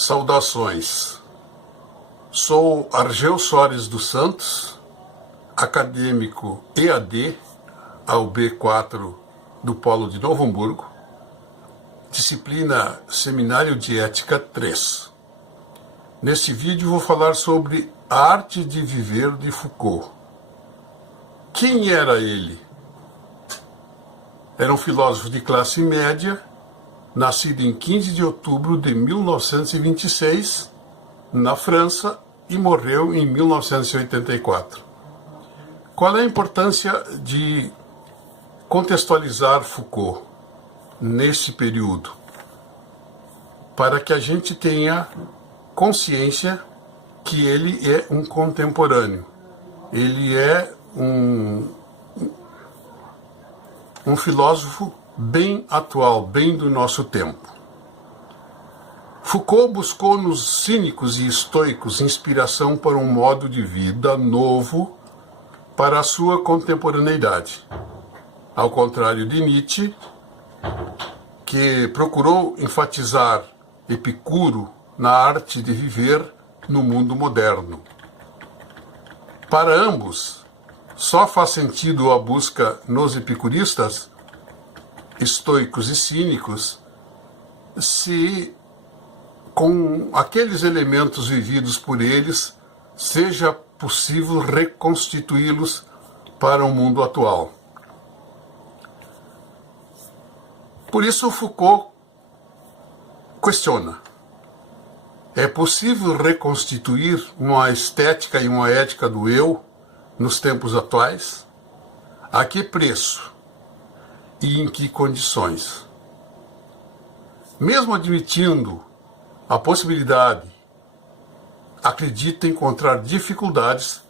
Saudações. Sou Argel Soares dos Santos, acadêmico EAD ao B4 do Polo de Novo Hamburgo, disciplina Seminário de Ética 3. Neste vídeo vou falar sobre a arte de viver de Foucault. Quem era ele? Era um filósofo de classe média, nascido em 15 de outubro de 1926, na França, e morreu em 1984. Qual é a importância de contextualizar Foucault nesse período? Para que a gente tenha consciência que ele é um contemporâneo. Ele é um filósofo bem atual, bem do nosso tempo. Foucault buscou nos cínicos e estoicos inspiração para um modo de vida novo para a sua contemporaneidade. Ao contrário de Nietzsche, que procurou enfatizar Epicuro na arte de viver no mundo moderno. Para ambos, só faz sentido a busca nos epicuristas, estoicos e cínicos, se com aqueles elementos vividos por eles seja possível reconstituí-los para o mundo atual. Por isso Foucault questiona: é possível reconstituir uma estética e uma ética do eu nos tempos atuais? A que preço? E em que condições? Mesmo admitindo a possibilidade, acredita encontrar dificuldades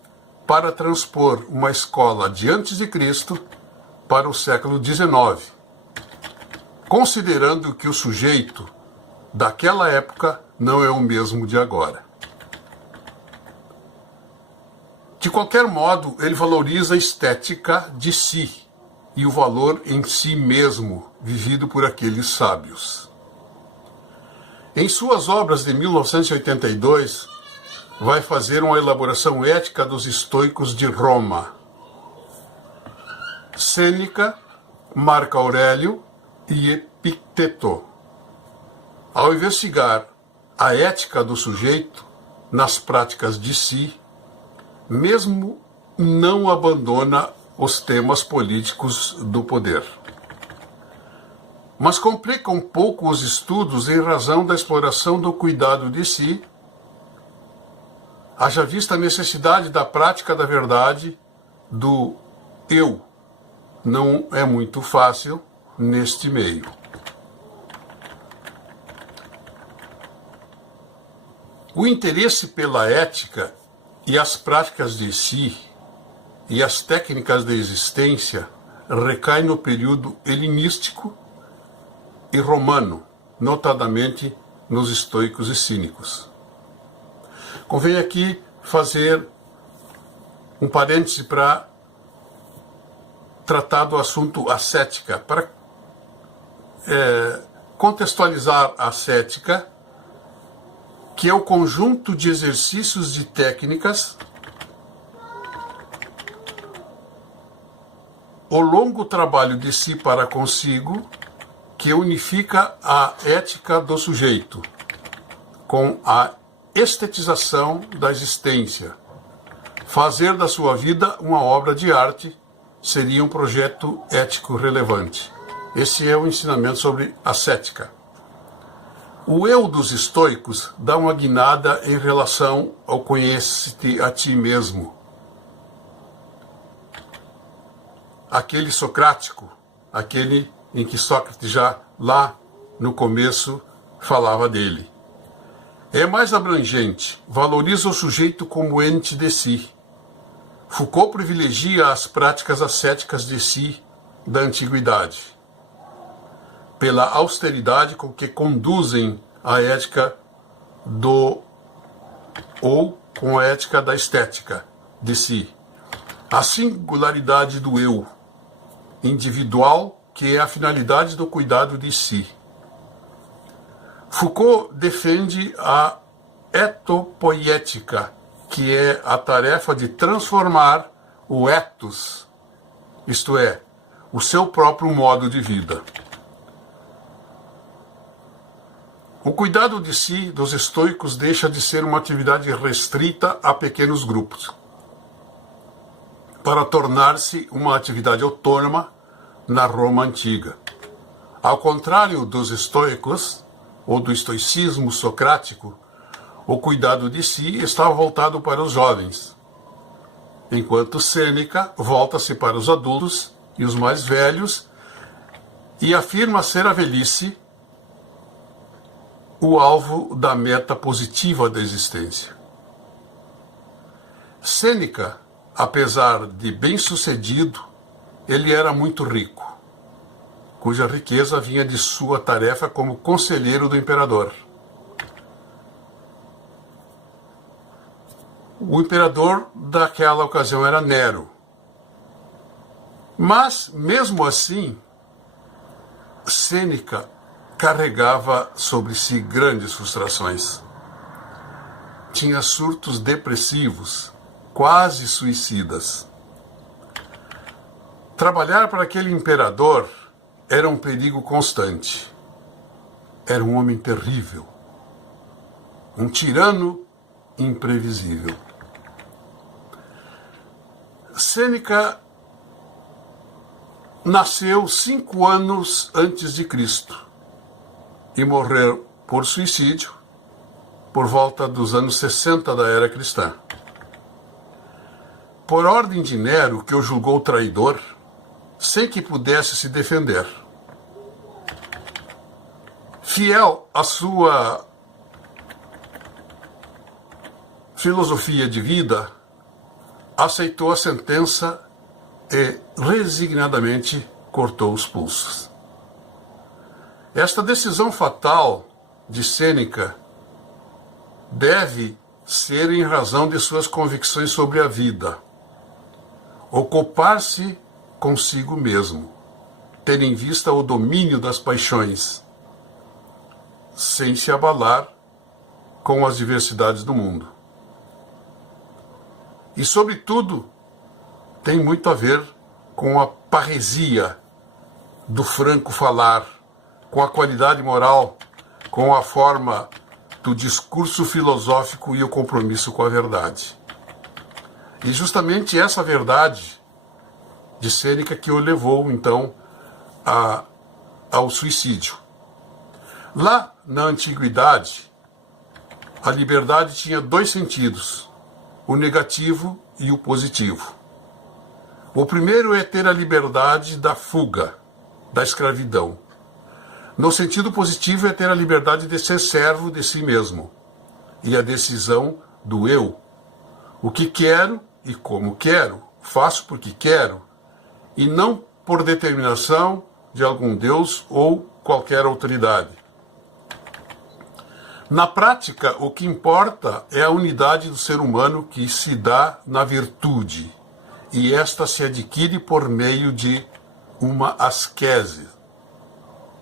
para transpor uma escola de antes de Cristo para o século XIX, considerando que o sujeito daquela época não é o mesmo de agora. De qualquer modo, ele valoriza a estética de si e o valor em si mesmo, vivido por aqueles sábios. Em suas obras de 1982, vai fazer uma elaboração ética dos estoicos de Roma. Sêneca, Marco Aurélio e Epicteto. Ao investigar a ética do sujeito nas práticas de si, mesmo não abandona os temas políticos do poder. Mas complica um pouco os estudos em razão da exploração do cuidado de si, haja vista a necessidade da prática da verdade, do eu. Não é muito fácil neste meio. O interesse pela ética e as práticas de si e as técnicas da existência recai no período helenístico e romano, notadamente nos estoicos e cínicos. Convém aqui fazer um parêntese para tratar do assunto ascética, para contextualizar a ascética, que é o conjunto de exercícios de técnicas, o longo trabalho de si para consigo, que unifica a ética do sujeito com a estetização da existência. Fazer da sua vida uma obra de arte seria um projeto ético relevante. Esse é o ensinamento sobre ascética. O eu dos estoicos dá uma guinada em relação ao conhece-te a ti mesmo. Aquele socrático, aquele em que Sócrates já lá no começo falava dele. É mais abrangente, valoriza o sujeito como ente de si. Foucault privilegia as práticas ascéticas de si da antiguidade, pela austeridade com que conduzem a ética ou com a ética da estética de si. A singularidade do eu individual, que é a finalidade do cuidado de si. Foucault defende a etopoiética, que é a tarefa de transformar o ethos, isto é, o seu próprio modo de vida. O cuidado de si dos estoicos deixa de ser uma atividade restrita a pequenos grupos, para tornar-se uma atividade autônoma na Roma antiga. Ao contrário dos estoicos, ou do estoicismo socrático, o cuidado de si estava voltado para os jovens, enquanto Sêneca volta-se para os adultos e os mais velhos e afirma ser a velhice o alvo da meta positiva da existência. Sêneca, apesar de bem-sucedido, ele era muito rico, cuja riqueza vinha de sua tarefa como conselheiro do imperador. O imperador daquela ocasião era Nero. Mas, mesmo assim, Sêneca carregava sobre si grandes frustrações. Tinha surtos depressivos, quase suicidas. Trabalhar para aquele imperador era um perigo constante. Era um homem terrível, um tirano imprevisível. Sêneca nasceu 5 anos antes de Cristo e morreu por suicídio por volta dos anos 60 da era cristã. Por ordem de Nero, que o julgou traidor, sem que pudesse se defender. Fiel à sua filosofia de vida, aceitou a sentença e resignadamente cortou os pulsos. Esta decisão fatal de Sêneca deve ser em razão de suas convicções sobre a vida, ocupar-se consigo mesmo, ter em vista o domínio das paixões, sem se abalar com as diversidades do mundo. E, sobretudo, tem muito a ver com a parresia do franco falar, com a qualidade moral, com a forma do discurso filosófico e o compromisso com a verdade. E justamente essa verdade de Sêneca que o levou, então, ao suicídio. Lá na antiguidade, a liberdade tinha 2 sentidos, o negativo e o positivo. O primeiro é ter a liberdade da fuga, da escravidão. No sentido positivo é ter a liberdade de ser servo de si mesmo e a decisão do eu. O que quero e como quero, faço porque quero e não por determinação de algum Deus ou qualquer autoridade. Na prática, o que importa é a unidade do ser humano que se dá na virtude, e esta se adquire por meio de uma asquese,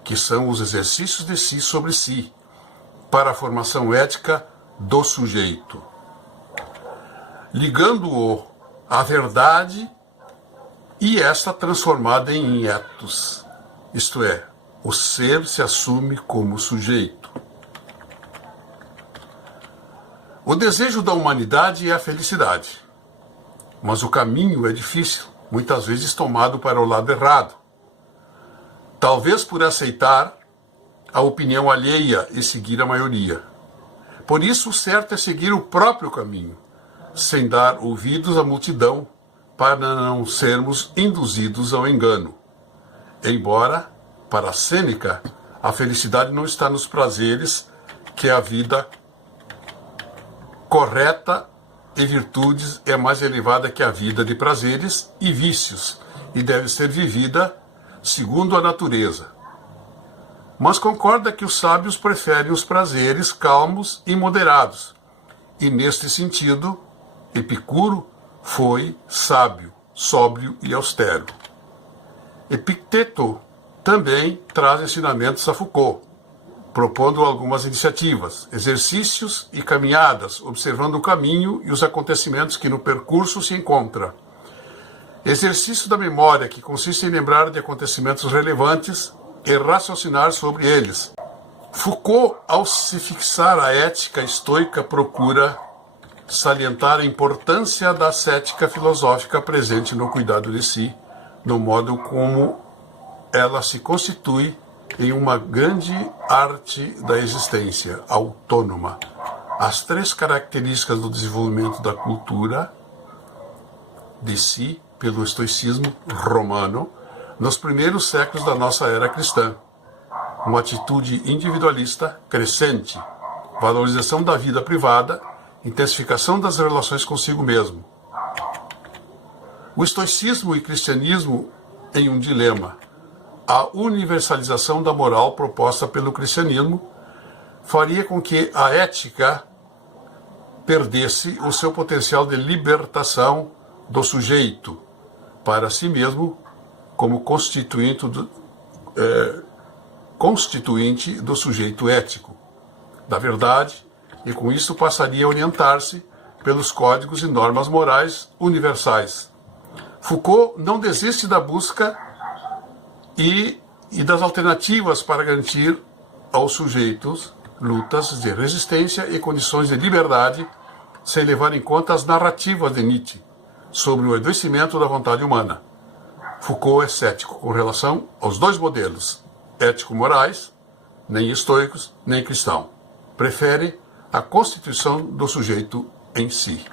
que são os exercícios de si sobre si, para a formação ética do sujeito, ligando-o à verdade e esta transformada em ethos, isto é, o ser se assume como sujeito. O desejo da humanidade é a felicidade, mas o caminho é difícil, muitas vezes tomado para o lado errado. Talvez por aceitar a opinião alheia e seguir a maioria. Por isso, o certo é seguir o próprio caminho, sem dar ouvidos à multidão, para não sermos induzidos ao engano. Embora, para Sêneca, a felicidade não está nos prazeres, que a vida correta e virtudes é mais elevada que a vida de prazeres e vícios, e deve ser vivida segundo a natureza. Mas concorda que os sábios preferem os prazeres calmos e moderados, e neste sentido, Epicuro foi sábio, sóbrio e austero. Epicteto também traz ensinamentos a Foucault. propondo algumas iniciativas, exercícios e caminhadas, observando o caminho e os acontecimentos que no percurso se encontra. Exercício da memória, que consiste em lembrar de acontecimentos relevantes e raciocinar sobre eles. Foucault, ao se fixar a ética estoica, procura salientar a importância da ascética filosófica presente no cuidado de si, no modo como ela se constitui em uma grande arte da existência autônoma. As três características do desenvolvimento da cultura de si pelo estoicismo romano nos primeiros séculos da nossa era cristã. Uma atitude individualista crescente, valorização da vida privada, intensificação das relações consigo mesmo. O estoicismo e o cristianismo em um dilema. A universalização da moral proposta pelo cristianismo faria com que a ética perdesse o seu potencial de libertação do sujeito para si mesmo como constituinte do sujeito ético, da verdade, e com isso passaria a orientar-se pelos códigos e normas morais universais. Foucault não desiste da busca e das alternativas para garantir aos sujeitos lutas de resistência e condições de liberdade, sem levar em conta as narrativas de Nietzsche sobre o adoecimento da vontade humana. Foucault é cético com relação aos dois modelos, ético-morais, nem estoicos, nem cristão. Prefere a constituição do sujeito em si.